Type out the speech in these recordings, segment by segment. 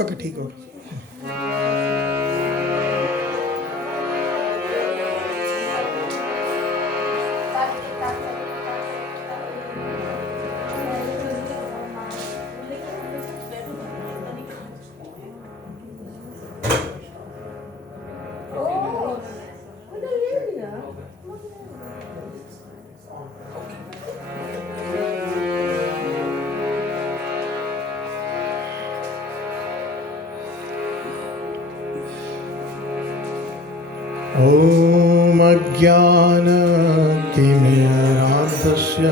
Okay ठीक हो। ॐ अज्ञानतिमिरान्धस्य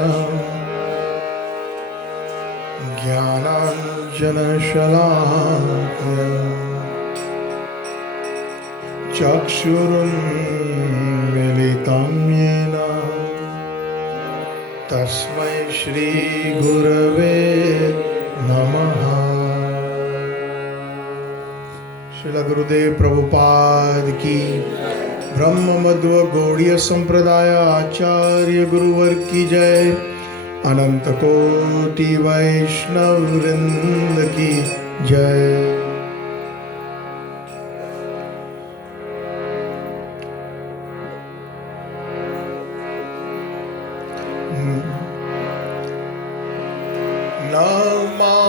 ज्ञानाञ्जनशलाकया चक्षुरुन्मीलितं येन तस्मै श्रीगुरवे नमः। श्रील गुरुदेव प्रभुपाद की, ब्रह्म मध्व गौड़ीय संप्रदाय आचार्य गुरुवर की जय, अनंत कोटि वैष्णव वृंद की जय। नमो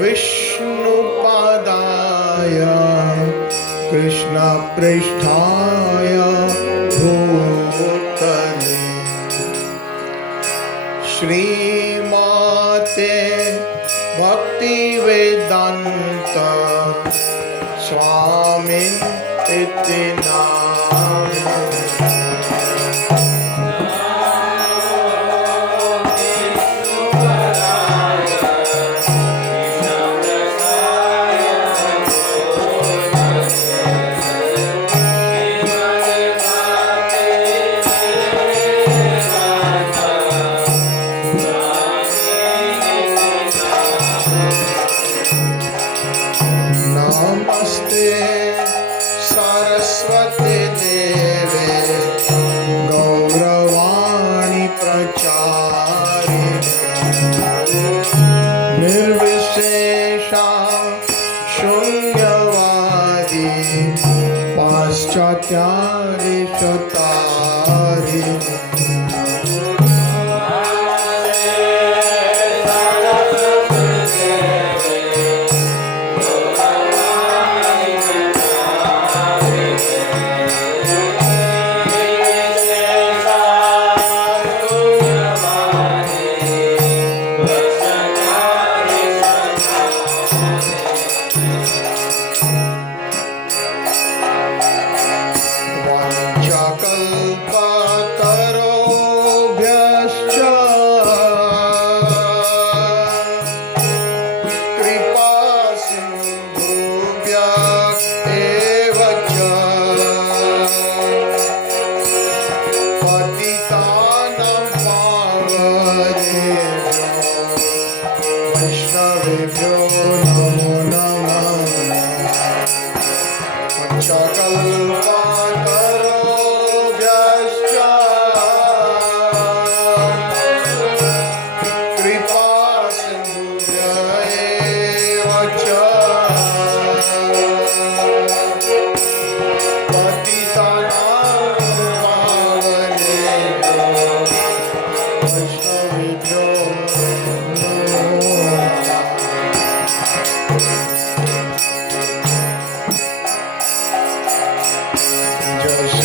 विष्णुपादाय कृष्ण पृष्ठाय भूतले श्रीमते भक्तिवेदांत स्वामिनिति नामिने। नमस्ते सरस्वती देवे गौरवाणी प्रचारिणे निर्विशेषा शून्यवादी पाश्चात्यारिषतारिणे।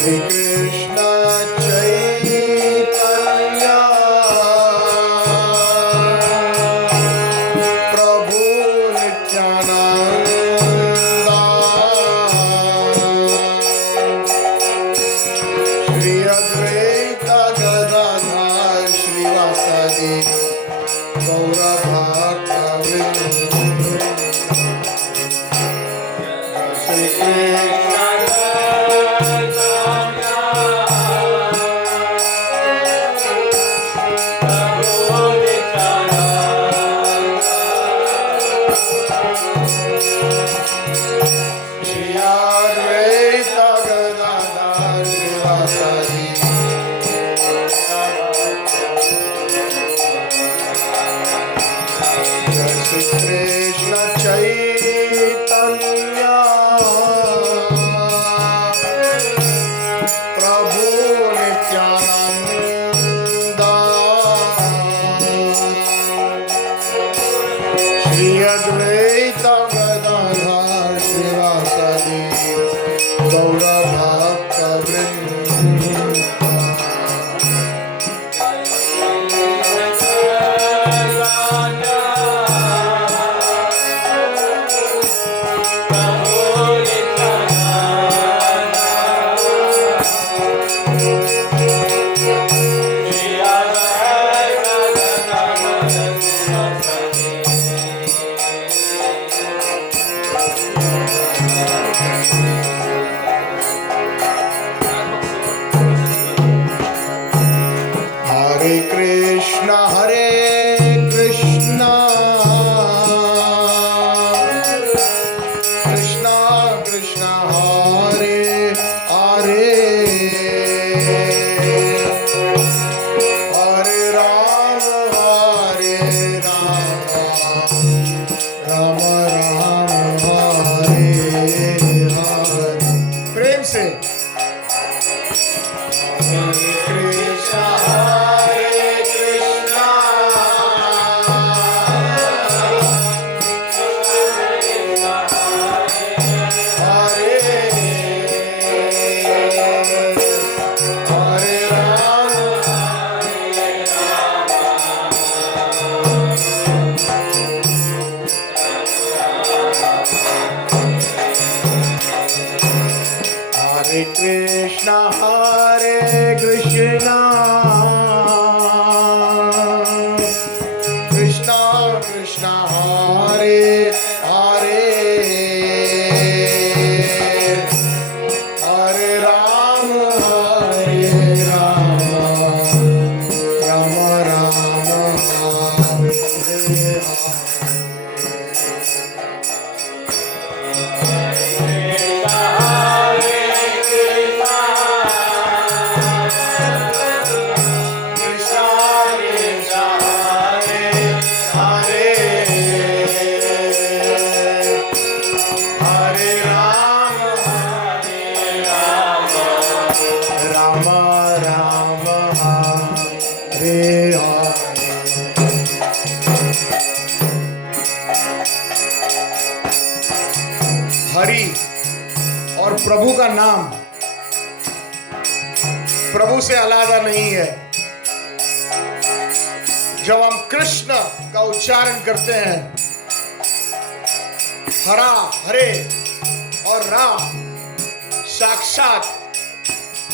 Krishna Chaitanya हरि और प्रभु का नाम प्रभु से अलग नहीं है। जब हम कृष्ण का उच्चारण करते हैं, हरा हरे और राम, साक्षात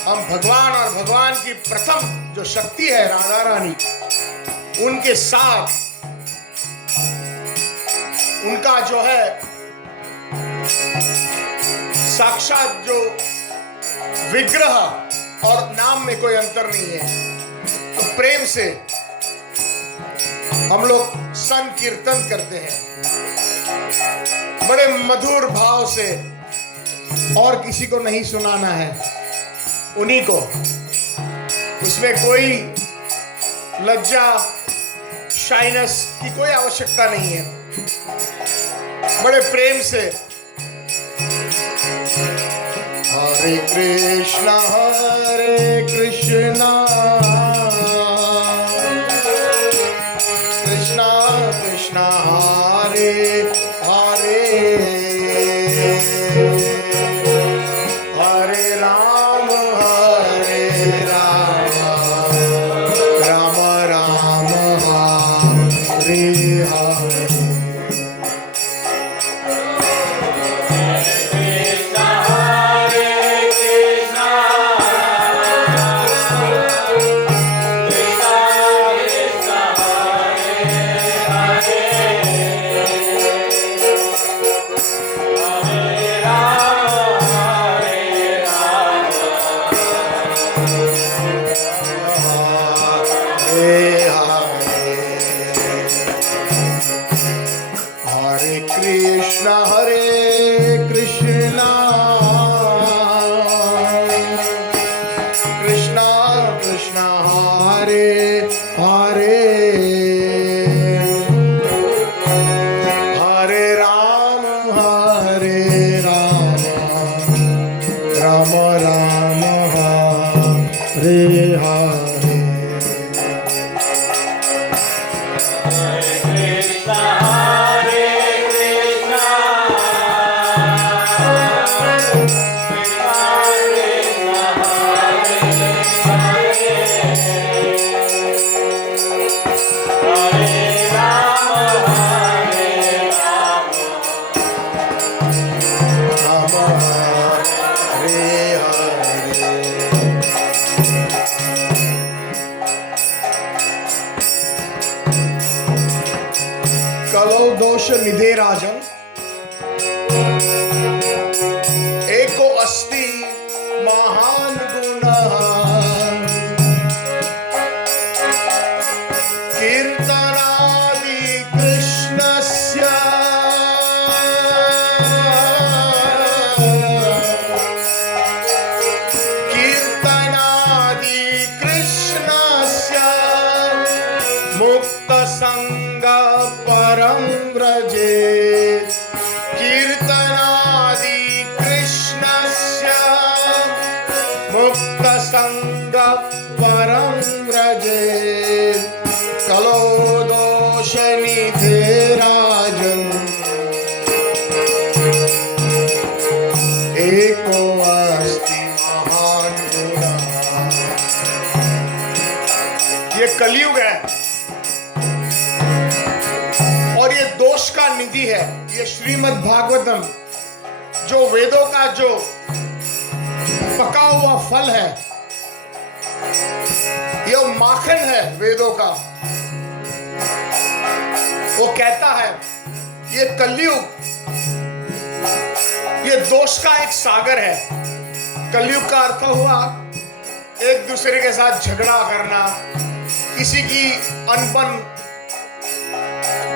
हम भगवान और भगवान की प्रथम जो शक्ति है राधा रानी, उनके साथ उनका जो है साक्षात जो विग्रह और नाम में कोई अंतर नहीं है। तो प्रेम से हम लोग संकीर्तन करते हैं बड़े मधुर भाव से, और किसी को नहीं सुनाना है, उन्हीं को। उसमें कोई लज्जा शाइनेस की कोई आवश्यकता नहीं है। बड़े प्रेम से हरे कृष्णा कृष्णा कृष्णा हरे हरे, हरे राम राम राम हरे हरे। निधे राजन एको अस्ति महान गुण कीर्तनादि कृष्णस्य कीर्तनादि कृष्णस्य मुक्त संग परम व्रजे। मुक्त संग परम व्रजे कलो दोष निधे राजन एको अस्ति महान गुणा। ये कलयुग है और ये दोष का निधि है। ये श्रीमद् भागवतम जो वेदों का जो पका हुआ फल है, ये माखन है वेदों का। वो कहता है ये कलयुग ये दोष का एक सागर है। कलयुग का अर्थ हुआ एक दूसरे के साथ झगड़ा करना, किसी की अनबन।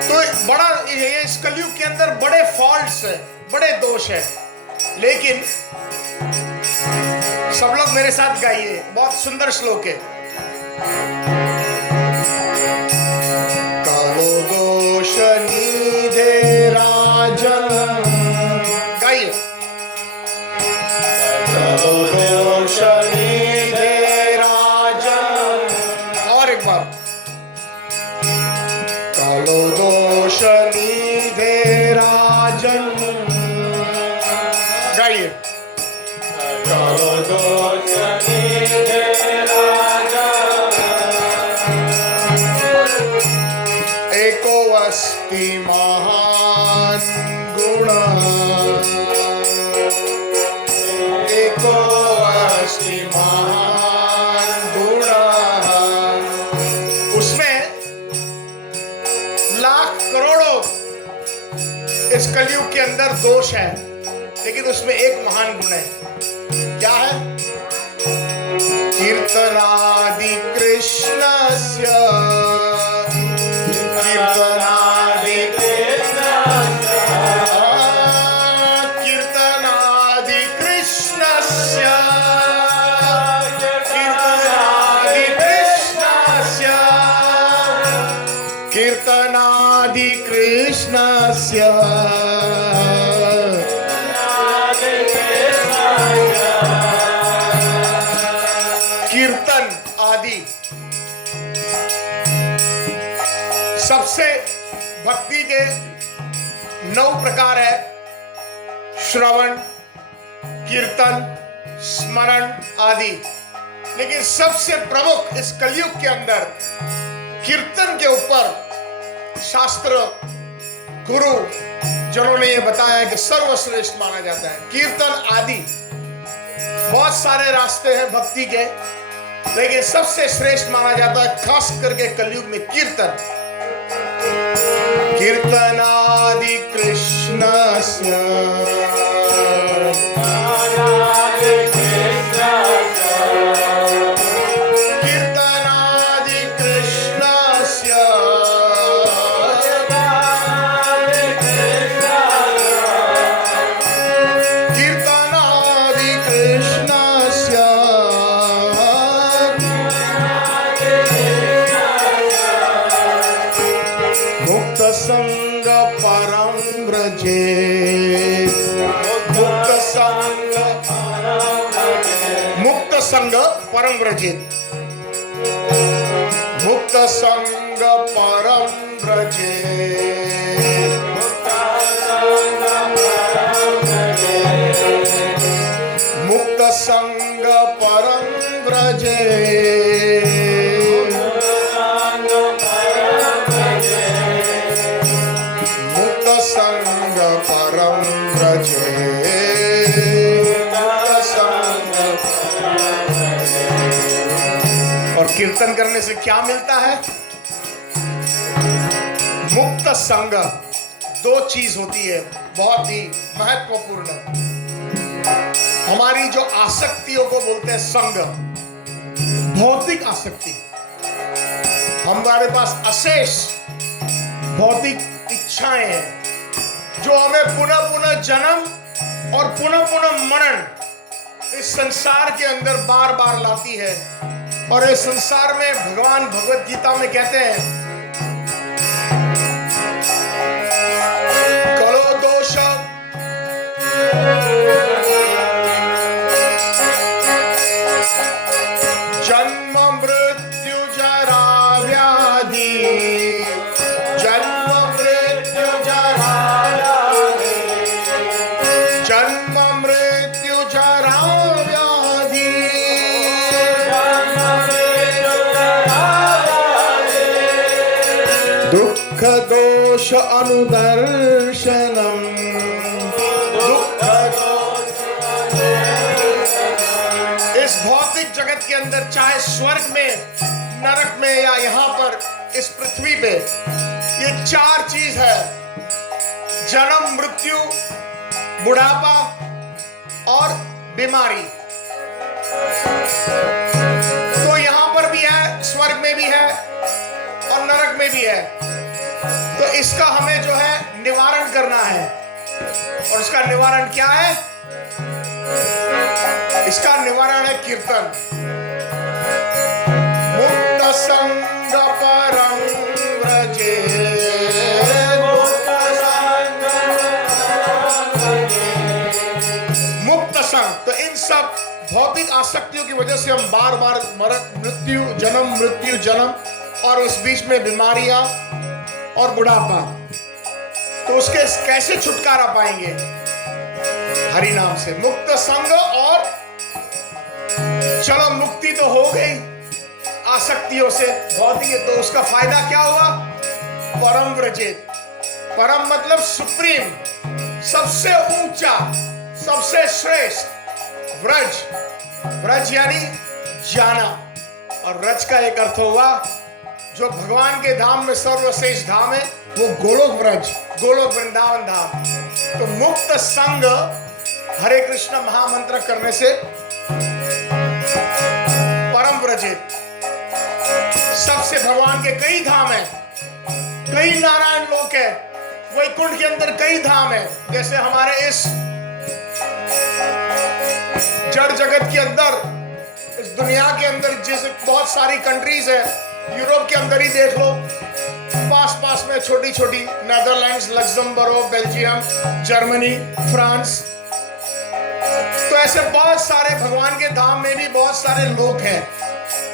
तो बड़ा ये इस कलयुग के अंदर बड़े फॉल्ट्स है, बड़े दोष है। लेकिन सब लोग मेरे साथ गाइए, बहुत सुंदर श्लोक है। कालो दोष निधे राजन, गाइए। कालो दोष निधे राजन, और एक बार। कालो दोष निधे राजन, गाइए। कालो दोष निधे राजन एको अस्ति महान गुणा, एको अस्ति महान गुणा। उसमें लाख करोड़ों इस कलयुग के अंदर दोष है, लेकिन उसमें एक महान गुण है। क्या है? कीर्तनादि कृष्णस्य, कीर्तनादि कृष्णस्य, कीर्तनादि कृष्णस्य, कीर्तनादि कृष्णस्य, कीर्तनादि कृष्णस्य। कीर्तन आदि सबसे भक्ति के 9 प्रकार है। श्रवण, कीर्तन, स्मरण आदि। लेकिन सबसे प्रमुख इस कलयुग के अंदर कीर्तन के ऊपर शास्त्र गुरु जिन्होंने ये बताया कि सर्वश्रेष्ठ माना जाता है। कीर्तन आदि बहुत सारे रास्ते हैं भक्ति के, लेकिन सबसे श्रेष्ठ माना जाता है खास करके कलयुग में कीर्तन। कीर्तनादि कृष्णस्य, कीर्तनादि कृष्णस्य, कीर्तनादि कृष्णस्य। मुक्त संग परम व्रजे, मुक्त संग, मुक्त संग परम व्रजे, मुक्त संग परम व्रजे, मुक्त संग परम व्रजे, मुक्त संग परम व्रजे, मुक्त संग। और कीर्तन करने से क्या मिलता है? मुक्त संग। 2 चीज होती है बहुत ही महत्वपूर्ण। हमारी जो आसक्तियों को बोलते हैं संग, भौतिक आसक्ति। हमारे पास अशेष भौतिक इच्छाएं हैं जो हमें पुनः पुनः जन्म और पुनः पुनः मरण इस संसार के अंदर बार बार लाती है। और इस संसार में भगवान भगवत गीता में कहते हैं कलो दोष दोष अनुदर्शनम दुख। इस भौतिक जगत के अंदर, चाहे स्वर्ग में, नरक में, या यहाँ पर इस पृथ्वी पे, ये चार चीज है: जन्म, मृत्यु, बुढ़ापा और बीमारी। तो यहां पर भी है, स्वर्ग में भी है और नरक में भी है। तो इसका हमें जो है निवारण करना है। और इसका निवारण क्या है? इसका निवारण है कीर्तन। मुक्त संग परम व्रजे, मुक्त संग। तो इन सब भौतिक आसक्तियों की वजह से हम बार बार मृत्यु, जन्म और उस बीच में बीमारियां और बुढ़ापा, तो उसके कैसे छुटकारा पाएंगे? हरि नाम से। मुक्त संग, और चलो मुक्ति तो हो गई आसक्तियों से भौतिक, तो उसका फायदा क्या हुआ? परम व्रजेत। परम मतलब सुप्रीम, सबसे ऊंचा, सबसे श्रेष्ठ। व्रज, व्रज यानी जाना, और व्रज का एक अर्थ हुआ जो भगवान के धाम में सर्वश्रेष्ठ धाम है, वो गोलोक व्रज, गोलोक वृंदावन धाम। तो मुक्त संग, हरे कृष्ण महामंत्र करने से परम व्रजित, सबसे भगवान के कई धाम है, कई नारायण लोक है, वैकुंठ के अंदर कई धाम है। जैसे हमारे इस जड़ जगत के अंदर, इस दुनिया के अंदर जैसे बहुत सारी कंट्रीज है, यूरोप के अंदर ही देख लो, पास में छोटी छोटी, Netherlands, Luxembourg, Belgium, Germany, France. तो ऐसे बहुत सारे भगवान के धाम में भी बहुत सारे लोग हैं,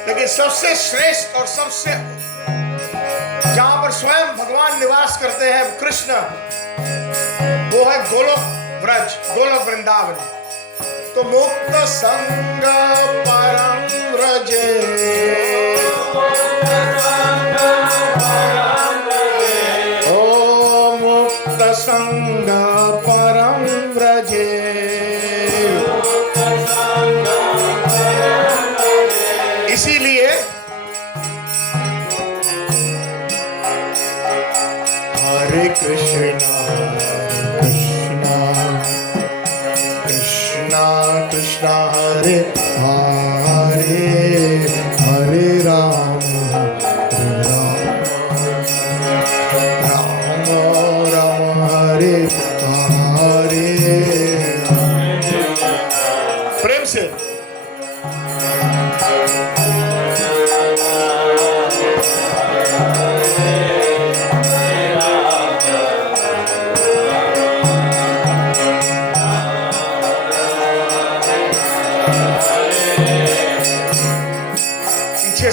लेकिन सबसे श्रेष्ठ और सबसे जहां पर स्वयं भगवान निवास करते हैं कृष्ण, वो है गोलोक व्रज, गोलोक वृंदावन। तो मुक्त संग परम व्रजे, ओ मुक्त संग परम व्रजे। इसीलिए हरे कृष्णा कृष्णा कृष्णा हरे हरे, हरे राम राम राम हरे हरे। प्रेम से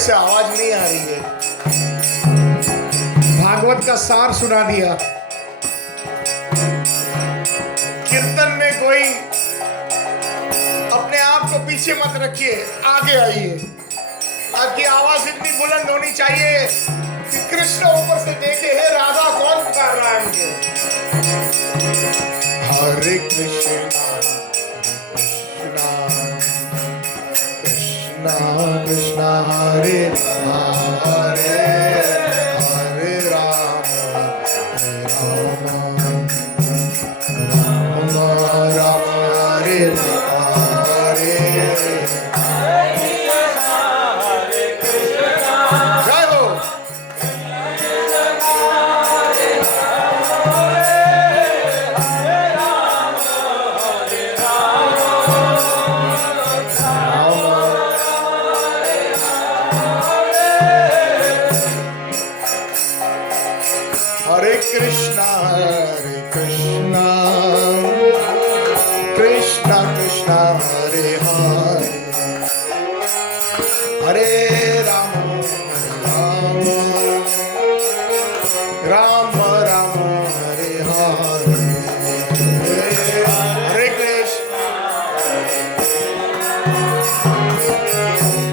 से आवाज नहीं आ रही है। भागवत का सार सुना दिया। कीर्तन में कोई अपने आप को पीछे मत रखिए, आगे आइए। आपकी आवाज इतनी बुलंद होनी चाहिए कि कृष्ण ऊपर से देखे, हे राधा कौन पुकार रहा है मुझे। हरे कृष्णा कृष्णा हरे हरे, हरे राम राम हरे हरे। जय हो। हरे कृष्णा कृष्णा कृष्णा हरे हरे, हरे राम राम राम हरे हरे। हरे कृष्णा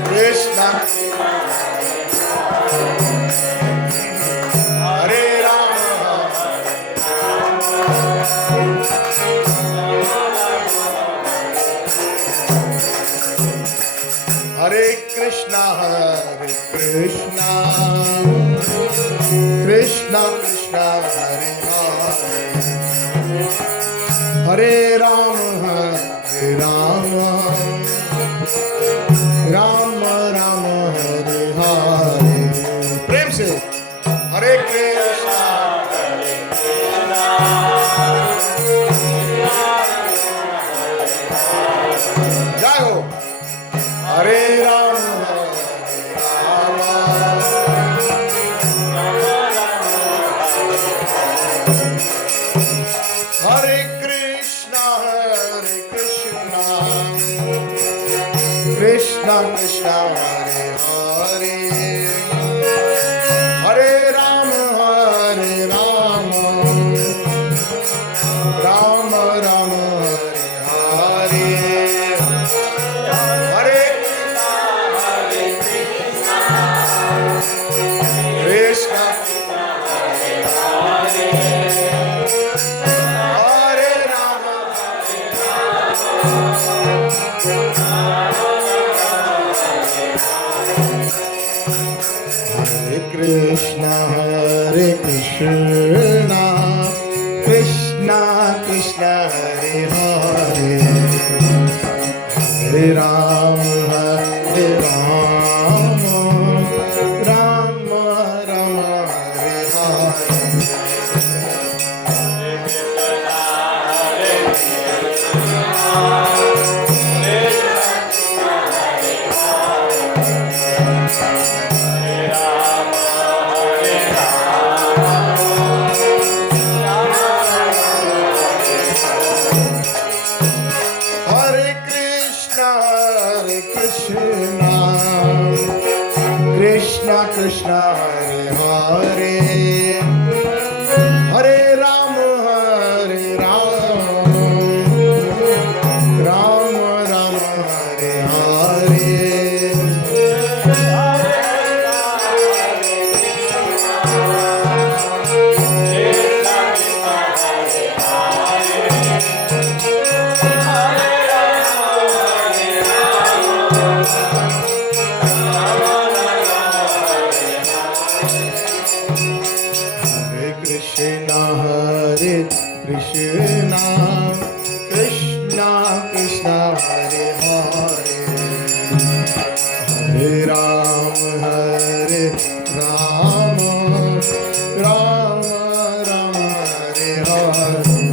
कृष्णा हरे राम कृष्णा कृष्णा कृष्णा हरे हरे हरे राम राम राम हरे हरे। प्रेम से हरे कृष्णा जय हो। हरे राम हरे कृष्णा कृष्णा कृष्णा हरे हरे हरे राम राम राम हरे हरे हरे कृष्णा हरे राम हरे कृष्णा कृष्णा कृष्णा हरे हरे हरे राम राम राम हरे हरे हरे कृष्णा कृष्णा कृष्णा हरे हरे हरे राम राम राम हरे हरे हरे कृष्णा कृष्णा कृष्णा हरे हरे हरे राम राम राम हरे हरे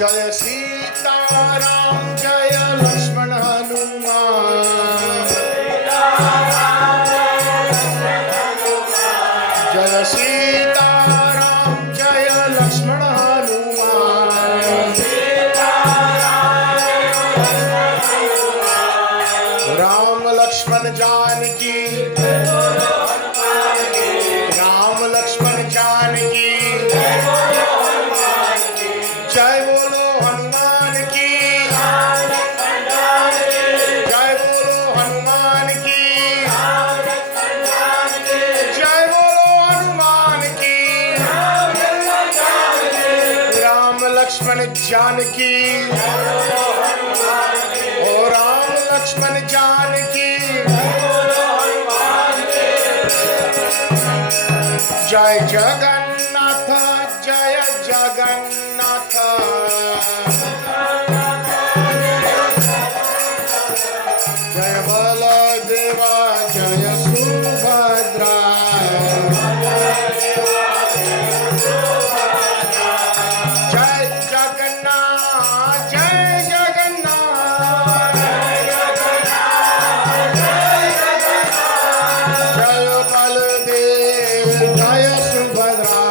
जय सीताराम जय लक्ष्मण हनुमान जय सीताराम जय लक्ष्मण हनुमान राम लक्ष्मण जानकी राम लक्ष्मण जानकी जय बोलो हनुमान की जय बोलो हनुमान की जय बोलो हनुमान की राम लक्ष्मण जानकी ओ राम लक्ष्मण जानकी जय जगन्नाथ जय जगन्नाथ जय बलदेवा जय सुभद्रा जय जगन्नाथ जय जगन्नाथ जय बलदेव जय सुभद्रा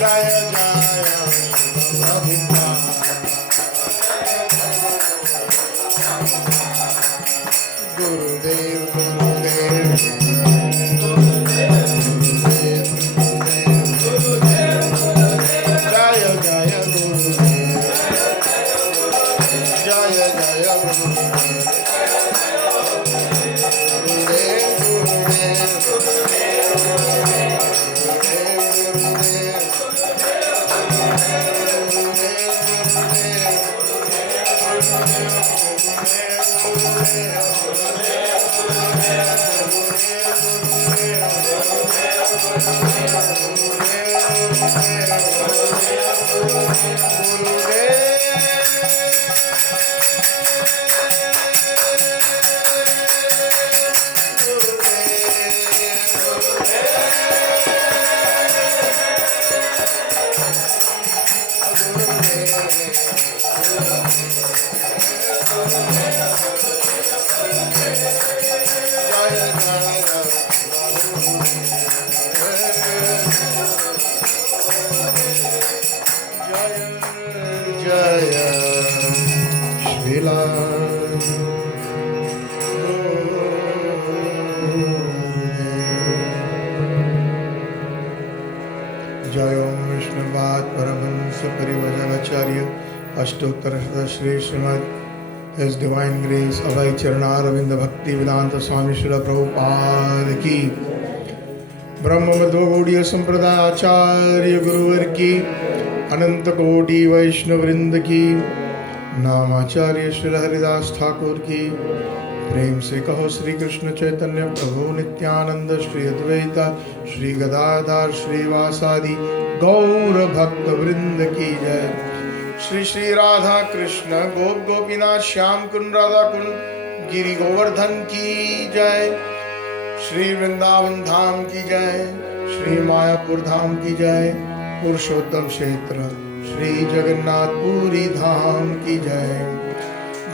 जय जय प्रभुपाद। गुरुदेव गुरुदेव जय जय गुरुदेव जय जय गुरुदेव गुरुदेव जय ओम Vishnupad Paramhans परिव्राजकाचार्य अष्टोत्तर Shri Shrimad His Divine Grace अभय चरणारविंद भक्ति वेदांत स्वामी श्रील प्रभुपाद की ब्रह्म मध्व गौड़ीय संप्रदाय आचार्य गुरुवर की अनंत कोटि वैष्णव वृंद की नामाचार्य श्री हरिदास ठाकुर की प्रेम से कहो श्री कृष्ण चैतन्य प्रभु नित्यानंद श्री अद्वैत श्री गदाधर श्रीवासादि गौर भक्त वृंद की जय। श्री श्री राधा कृष्ण गोप गोपीनाथ श्याम कुंड राधा कुंड गिरि गोवर्धन की जय। श्री वृंदावन धाम की जय। श्री मायापुर धाम की जय। पुरुषोत्तम क्षेत्र श्री जगन्नाथपुरी धाम की जय।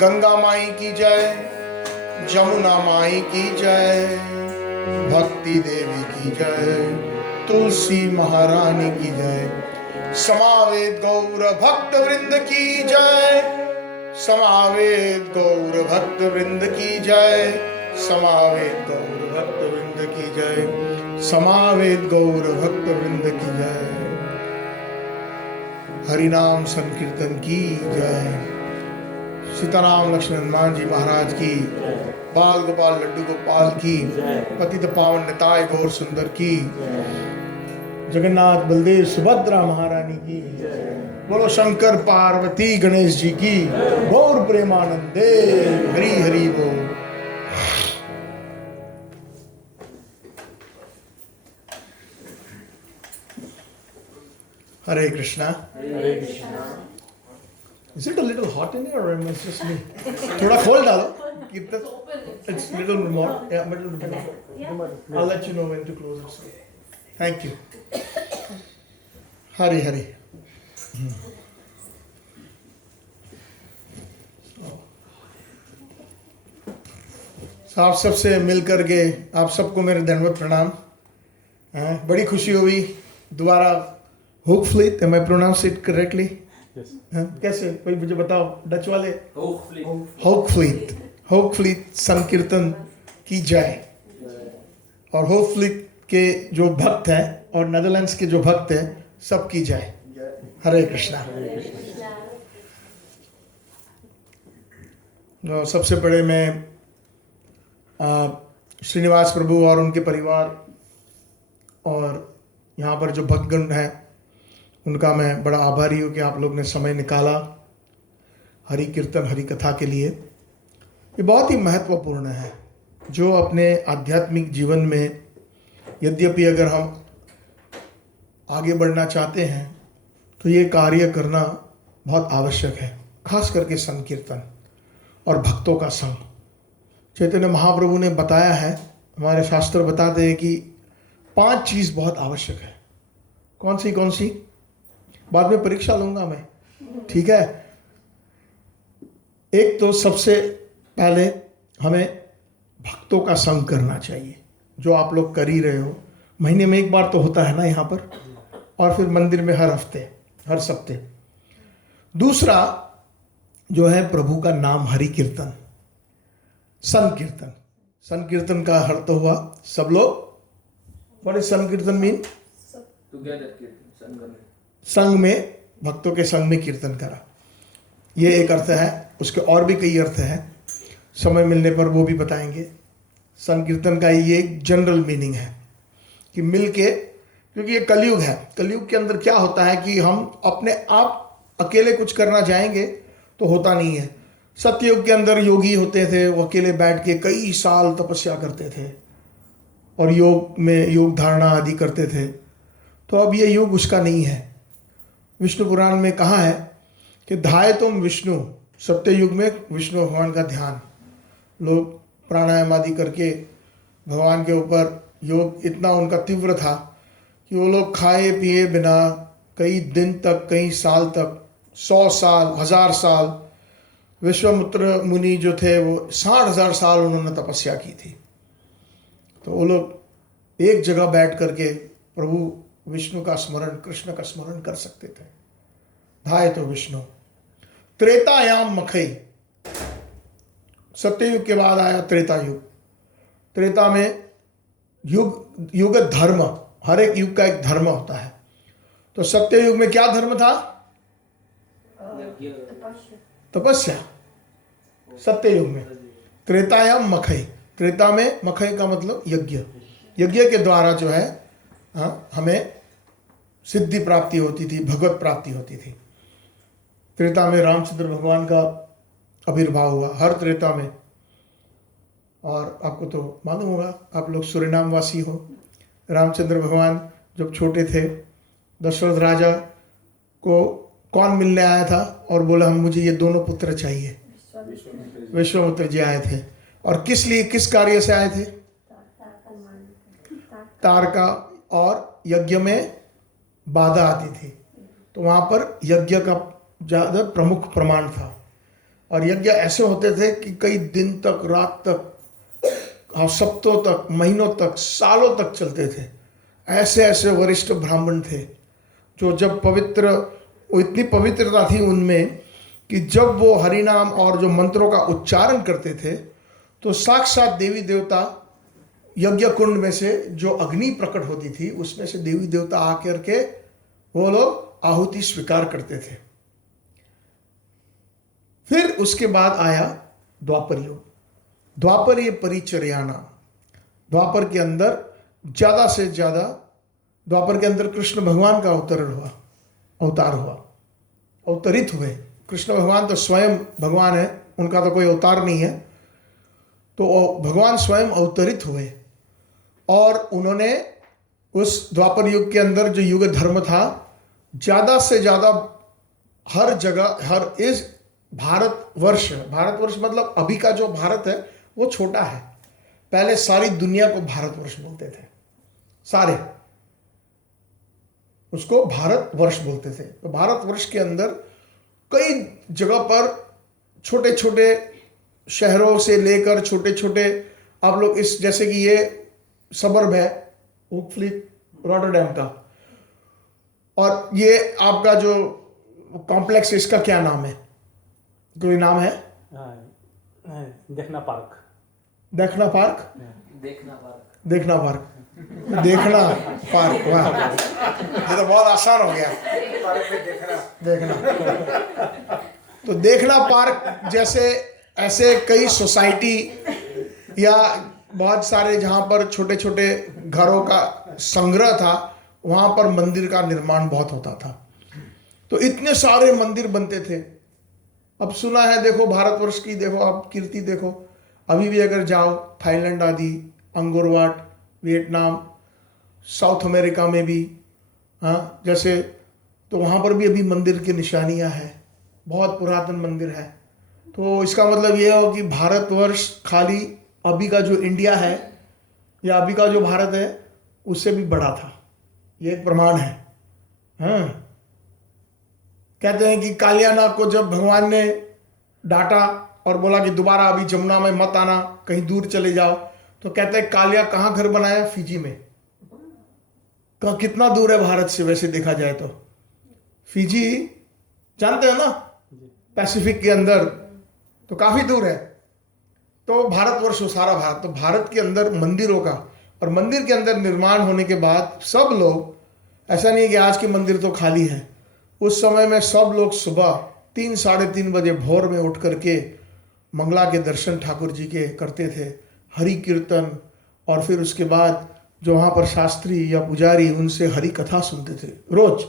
गंगा माई की जय। जमुना माई की जय। भक्ति देवी की जय। तुलसी महारानी की जय। समावेद गौर भक्त वृंद की जय। समावेद गौर भक्त वृंद की जय। समावेद गौर भक्त वृंद की जय। समावेद गौर भक्त वृंद की जय। हरि नाम संकीर्तन की जय। सीताराम लक्ष्मण हनुमान जी महाराज की, बाल गोपाल लड्डू गोपाल की, पतित पावन निताय गौर सुंदर की, जगन्नाथ बलदेव सुभद्रा महारानी की, बोलो शंकर पार्वती गणेश जी की, गौर प्रेमानंदे हरि हरि बोल। हरे Krishna. Is it a little hot in here or am I just me? थोड़ा खोल डालो। Keep the, it's little more. Yeah, little bit more. I'll let you know when to close it. Thank you. Hari Hari. आप सबसे मिल करके आप सबको मेरे दंडवत प्रणाम। बड़ी खुशी हुई दोबारा Hoogvliet, am I pronounce it correctly? Yes. कैसे कोई मुझे बताओ डच वाले? Hoogvliet. होगफ्लीट संकीर्तन की जय। और होगफ्लीट के जो भक्त हैं और नेदरलैंड्स के जो भक्त हैं सब की जय। हरे कृष्णा। सबसे पहले मैं श्रीनिवास प्रभु और उनके परिवार और यहाँ पर जो भक्तगण हैं उनका मैं बड़ा आभारी हूँ कि आप लोग ने समय निकाला हरि कीर्तन हरि कथा के लिए। ये बहुत ही महत्वपूर्ण है। जो अपने आध्यात्मिक जीवन में यद्यपि अगर हम आगे बढ़ना चाहते हैं तो ये कार्य करना बहुत आवश्यक है, खास करके संकीर्तन और भक्तों का संग। चैतन्य महाप्रभु ने बताया है, हमारे शास्त्र बताते हैं कि 5 चीज़ बहुत आवश्यक है। कौन सी? बाद में परीक्षा लूँगा मैं, ठीक है। एक तो सबसे पहले हमें भक्तों का संग करना चाहिए। जो आप लोग कर ही रहे हो, महीने में एक बार तो होता है ना यहाँ पर, और फिर मंदिर में हर हफ्ते, हर सप्ते। दूसरा जो है प्रभु का नाम हरि कीर्तन, संकीर्तन। संकीर्तन का अर्थ हुआ सब लोग, व्हाट इज संकीर्तन मीन? टुगेदर कीर्तन संग में। संग में, भक्तों के संग में कीर्तन करा, ये एक अर्थ है। उसके और भी कई अर्थ हैं, समय मिलने पर वो भी बताएंगे। संकीर्तन का ये एक जनरल मीनिंग है कि मिल के, क्योंकि ये कलयुग है, कलयुग के अंदर क्या होता है कि हम अपने आप अकेले कुछ करना जाएंगे तो होता नहीं है। सतयुग के अंदर योगी होते थे, वो अकेले बैठ के कई साल तपस्या करते थे और योग में योग धारणा आदि करते थे। तो अब ये युग उसका नहीं है। विष्णु पुराण में कहा है कि ध्याय तुम विष्णु, सत्य युग में विष्णु भगवान का ध्यान, लोग प्राणायाम आदि करके भगवान के ऊपर योग इतना उनका तीव्र था कि वो लोग खाए पिए बिना कई दिन तक, कई साल तक, 100 साल, 1000 साल, विश्वामित्र मुनि जो थे वो 60,000 साल उन्होंने तपस्या की थी। तो वो लोग एक जगह बैठ करके प्रभु विष्णु का स्मरण, कृष्ण का स्मरण कर सकते थे। ध्याय तो विष्णु। त्रेतायाम मखई, सत्ययुग के बाद आया त्रेता युग। त्रेता में युग धर्म, हर एक युग का एक धर्म होता है। तो सत्य युग में क्या धर्म था? तपस्या। सत्य युग में। त्रेतायाम मखई, त्रेता में मखई का मतलब यज्ञ, यज्ञ के द्वारा जो है हमें सिद्धि प्राप्ति होती थी, भगवत प्राप्ति होती थी। त्रेता में रामचंद्र भगवान का आविर्भाव हुआ, हर त्रेता में। और आपको तो मालूम होगा, आप लोग सूरीनाम वासी हो, रामचंद्र भगवान जब छोटे थे, दशरथ राजा को कौन मिलने आया था और बोला हम मुझे ये दोनों पुत्र चाहिए? विश्वामित्र जी आए थे। और किस लिए, किस कार्य से आए थे? तारका और यज्ञ में बाधा आती थी, तो वहाँ पर यज्ञ का ज़्यादा प्रमुख प्रमाण था। और यज्ञ ऐसे होते थे कि कई दिन तक, रात तक, सप्ताहों तक, महीनों तक, सालों तक चलते थे। ऐसे ऐसे वरिष्ठ ब्राह्मण थे जो जब पवित्र, वो इतनी पवित्रता थी उनमें कि जब वो हरिनाम और जो मंत्रों का उच्चारण करते थे तो साक्षात देवी देवता, यज्ञ कुंड में से जो अग्नि प्रकट होती थी उसमें से देवी देवता आकर के वो लोग आहुति स्वीकार करते थे। फिर उसके बाद आया द्वापर युग। द्वापर ये परिचर्या नाम। द्वापर के अंदर ज़्यादा से ज़्यादा, द्वापर के अंदर कृष्ण भगवान का अवतार हुआ, अवतरित हुए। कृष्ण भगवान तो स्वयं भगवान है, उनका तो कोई अवतार नहीं है। तो भगवान स्वयं अवतरित हुए और उन्होंने उस द्वापर युग के अंदर जो युग धर्म था, ज़्यादा से ज़्यादा हर जगह, हर इस भारतवर्ष मतलब अभी का जो भारत है वो छोटा है, पहले सारी दुनिया को भारतवर्ष बोलते थे, सारे उसको भारतवर्ष बोलते थे। तो भारतवर्ष के अंदर कई जगह पर छोटे छोटे शहरों से लेकर छोटे छोटे, आप लोग इस, जैसे कि ये सबर्ब है ओकफ्लीट रॉटरडैम का, और ये आपका जो कॉम्प्लेक्स, इसका क्या नाम है? कोई नाम है? देखना पार्क। देखना पार्क, देखना पार्क, देखना पार्क, देखना पार्क। वाह, ये तो बहुत आसान हो गया। देखना तो देखना पार्क जैसे ऐसे कई सोसाइटी या बहुत सारे जहाँ पर छोटे छोटे घरों का संग्रह था, वहाँ पर मंदिर का निर्माण बहुत होता था। तो इतने सारे मंदिर बनते थे। अब सुना है, देखो भारतवर्ष की, देखो आप कीर्ति देखो, अभी भी अगर जाओ थाईलैंड आदि, अंगोर वाट, वियतनाम, साउथ अमेरिका में भी, हाँ जैसे, तो वहाँ पर भी अभी मंदिर की निशानियाँ हैं, बहुत पुरातन मंदिर है। तो इसका मतलब ये हो कि भारतवर्ष खाली अभी का जो इंडिया है या अभी का जो भारत है उससे भी बड़ा था, ये एक प्रमाण है। हाँ, कहते हैं कि कालियानाग को जब भगवान ने डांटा और बोला कि दोबारा अभी जमुना में मत आना, कहीं दूर चले जाओ, तो कहता है कालिया कहाँ घर बनाया? फिजी में। कितना दूर है भारत से वैसे देखा जाए तो? फिजी जानते हैं ना, पैसिफिक के अंदर, तो काफी दूर है। तो भारतवर्ष हो सारा भारत, तो भारत के अंदर मंदिरों का, और मंदिर के अंदर निर्माण होने के बाद सब लोग, ऐसा नहीं है कि आज के मंदिर तो खाली है, उस समय में सब लोग सुबह 3 साढ़े 3 बजे भोर में उठ करके मंगला के दर्शन ठाकुर जी के करते थे, हरि कीर्तन, और फिर उसके बाद जो वहाँ पर शास्त्री या पुजारी उनसे हरि कथा सुनते थे रोज।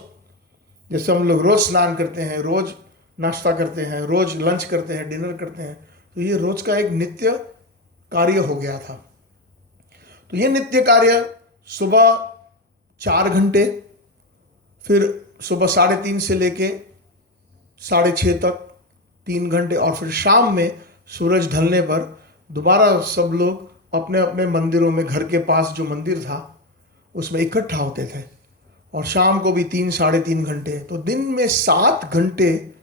जैसे हम लोग रोज स्नान करते हैं, रोज नाश्ता करते हैं, रोज लंच करते हैं, डिनर करते हैं, तो ये रोज का एक नित्य कार्य हो गया था। तो ये नित्य कार्य सुबह 4 घंटे, फिर सुबह 3:30 से लेके 6:30 तक 3 घंटे, और फिर शाम में सूरज ढलने पर दोबारा सब लोग अपने अपने मंदिरों में, घर के पास जो मंदिर था उसमें इकट्ठा होते थे, और शाम को भी 3 साढ़े 3 घंटे। तो दिन में 7 घंटे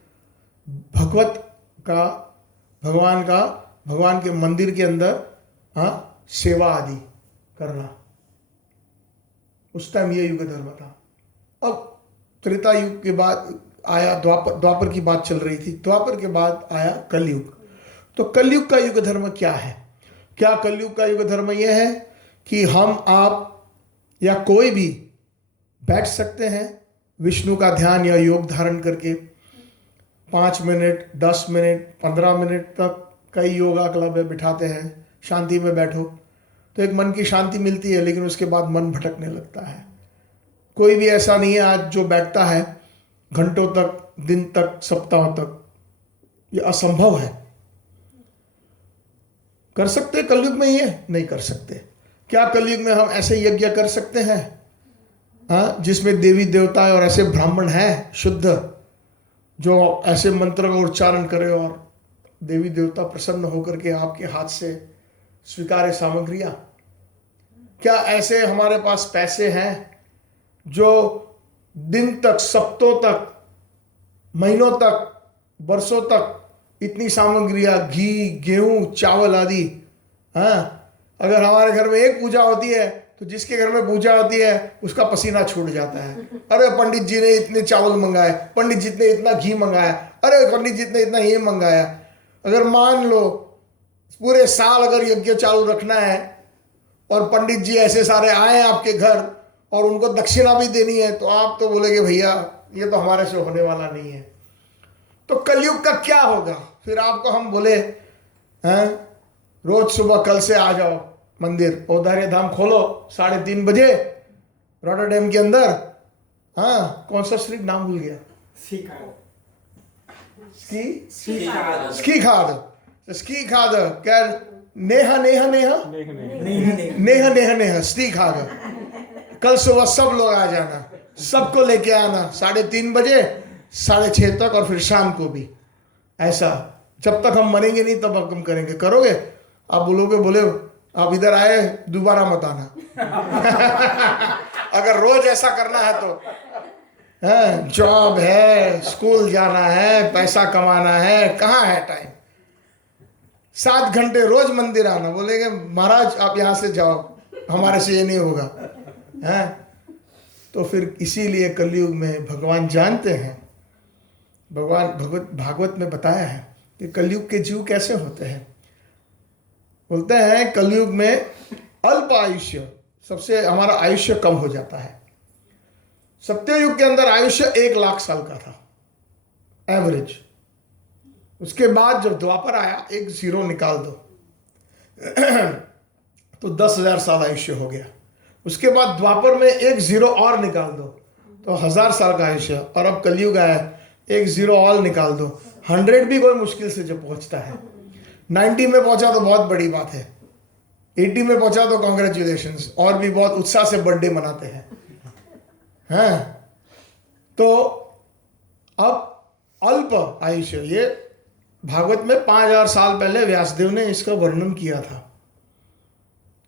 भगवान के मंदिर के अंदर सेवा आदि करना। उस टाइम ये युग धर्म था। अब त्रेता युग के बाद आया द्वापर की बात चल रही थी, द्वापर के बाद आया कलयुग। तो कलयुग का युग धर्म क्या है? क्या कलयुग का युग धर्म यह है कि हम आप या कोई भी बैठ सकते हैं विष्णु का ध्यान या योग धारण करके 5 मिनट, 10 मिनट, 15 मिनट तक। कई योगा क्लब है, बिठाते हैं, शांति में बैठो, तो एक मन की शांति मिलती है, लेकिन उसके बाद मन भटकने लगता है। कोई भी ऐसा नहीं है आज जो बैठता है घंटों तक, दिन तक, सप्ताह तक, ये असंभव है। कर सकते कलयुग में ये? नहीं कर सकते। क्या कलयुग में हम ऐसे यज्ञ कर सकते हैं जिसमें देवी देवता और ऐसे ब्राह्मण हैं शुद्ध, जो ऐसे मंत्र का उच्चारण करे और देवी देवता प्रसन्न होकर के आपके हाथ से स्वीकारे सामग्रियां? क्या ऐसे हमारे पास पैसे हैं जो दिन तक, सप्तों तक, महीनों तक, वर्षों तक इतनी सामग्रियां, घी, गेहूं, चावल आदि? अगर हमारे घर में एक पूजा होती है तो जिसके घर में पूजा होती है उसका पसीना छूट जाता है। अरे पंडित जी ने इतने चावल मंगाए, पंडित जी ने इतना घी मंगाया, अरे पंडित जी ने इतना ये मंगाया। अगर मान लो पूरे साल अगर यज्ञ चालू रखना है और पंडित जी ऐसे सारे आए आपके घर और उनको दक्षिणा भी देनी है, तो आप तो बोलेगे भैया ये तो हमारे से होने वाला नहीं है। तो कलयुग का क्या होगा? फिर आपको हम बोले रोज सुबह कल से आ जाओ मंदिर, औदार्य धाम खोलो 3:30 बजे रॉटरडैम के अंदर। कौन सा स्ट्रीट नाम भूल गया? स्की खाद क्या? नेहा स्टी खाद। कल सुबह सब लोग आ जाना, सबको लेके आना 3:30 बजे 6:30 तक, और फिर शाम को भी। ऐसा जब तक हम मरेंगे नहीं तब हम करेंगे। करोगे? आप बोलोगे, बोले आप इधर आए दोबारा मत आना। अगर रोज ऐसा करना है तो जॉब है, स्कूल जाना है, पैसा कमाना है, कहाँ है टाइम? 7 घंटे रोज मंदिर आना। बोलेंगे महाराज आप यहाँ से जाओ, हमारे से ये नहीं होगा। तो फिर इसीलिए कलयुग में भगवान जानते हैं, भगवान भागवत में बताया है कि कलयुग के जीव कैसे होते हैं। बोलते हैं कलयुग में अल्प आयुष्य, सबसे हमारा आयुष्य कम हो जाता है। सत्ययुग के अंदर आयुष्य 1 लाख साल का था एवरेज। उसके बाद जब द्वापर आया, 1 0 निकाल दो तो 10,000 साल आयुष्य हो गया। उसके बाद द्वापर में 1 0 और निकाल दो तो 1000 साल का आयुष्य। और अब कलयुग आया, 1 0 और निकाल दो, 100 भी कोई मुश्किल से जो पहुंचता है। 90 में पहुंचा तो बहुत बड़ी बात है, 80 में पहुंचा तो कॉन्ग्रेचुलेशंस, और भी बहुत उत्साह से बर्थडे मनाते हैं। तो अब अल्प आयुष्य, ये भागवत में 5000 साल पहले व्यासदेव ने इसका वर्णन किया था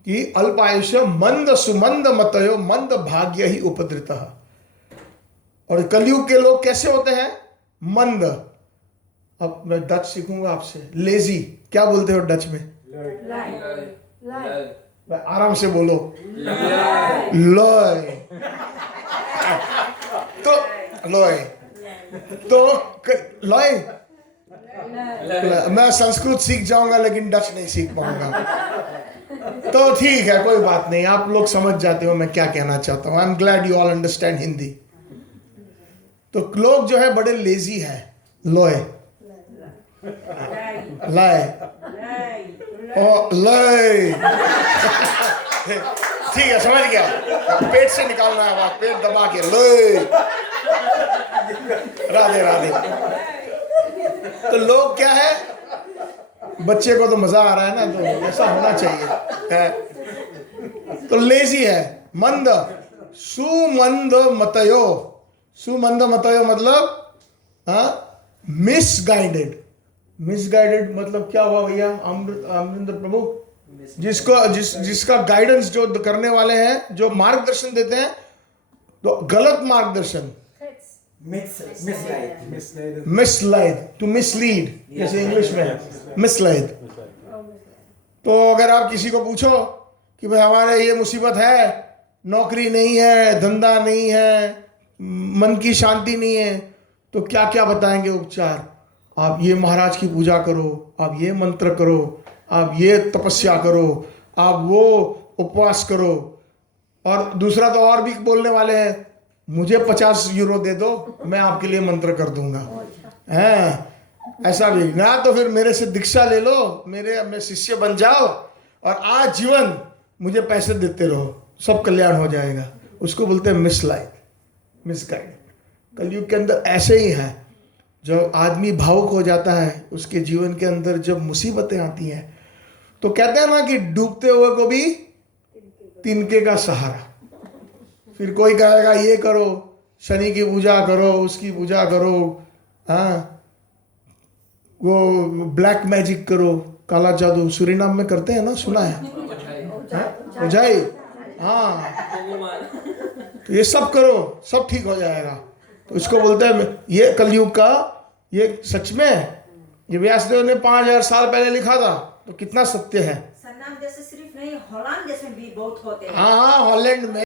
कि अल्प आयुष्य मंद सुमंद मतयो मंद भाग्य ही उपद्रितः। और कलयुग के लोग कैसे होते हैं? मंद। अब मैं डच सीखूंगा आपसे। लेजी क्या बोलते हो डच में? आराम से बोलो, लय। तो लय, तो लय, मैं संस्कृत सीख जाऊंगा लेकिन डच नहीं सीख पाऊंगा। तो ठीक है, कोई बात नहीं, आप लोग समझ जाते हो मैं क्या कहना चाहता हूँ। I am glad you all understand Hindi. तो लोग जो है बड़े लेजी है। लोय, लय, ओ लय। ठीक है, समझ गया, पेट से निकालना है बात, पेट दबा के लय। राधे राधे। तो लोग क्या है, बच्चे को तो मजा आ रहा है ना, तो ऐसा होना चाहिए है। तो लेजी है, मंद, सुमंद मतयो। सुमंद मतयो मतलब मिसगाइडेड। मिसगाइडेड मतलब क्या हुआ भैया अमरिंदर प्रभु? जिसका गाइडेंस जो करने वाले हैं, जो मार्गदर्शन देते हैं, तो गलत मार्गदर्शन, मिसलाइड, टू मिसलीड, जैसे इंग्लिश में मिसलाइड। तो अगर आप किसी को पूछो कि भाई हमारे ये मुसीबत है, नौकरी नहीं है, धंधा नहीं है, मन की शांति नहीं है, तो क्या क्या बताएंगे उपचार? आप ये महाराज की पूजा करो, आप ये मंत्र करो, आप ये तपस्या करो, आप वो उपवास करो। और दूसरा तो और भी बोलने वाले हैं, मुझे 50 यूरो दे दो, मैं आपके लिए मंत्र कर दूंगा। हैं, ऐसा भी ना, तो फिर मेरे से दीक्षा ले लो, मेरे शिष्य बन जाओ और आजीवन मुझे पैसे देते रहो, सब कल्याण हो जाएगा। उसको बोलते हैं मिसलाइड, मिसगाइड। कलयुग के अंदर ऐसे ही है, जब आदमी भावुक हो जाता है, उसके जीवन के अंदर जब मुसीबतें आती हैं, तो कहते हैं ना कि डूबते हुए को भी तिनके का सहारा। फिर कोई कहेगा ये करो, शनि की पूजा करो, उसकी पूजा करो, हाँ, वो ब्लैक मैजिक करो, काला जादू सुरीनाम में करते हैं ना, सुना है? उजाई, हाँ, तो ये सब करो, सब ठीक हो जाएगा। तो इसको बोलते हैं, ये कलयुग का, ये सच में ये व्यासदेव ने 5000 साल पहले लिखा था, तो कितना सत्य है। सन्नाम जैसे सिर्फ नहीं, हॉलैंड जैसे भी बहुत होते हैं। हाँ, हॉलैंड में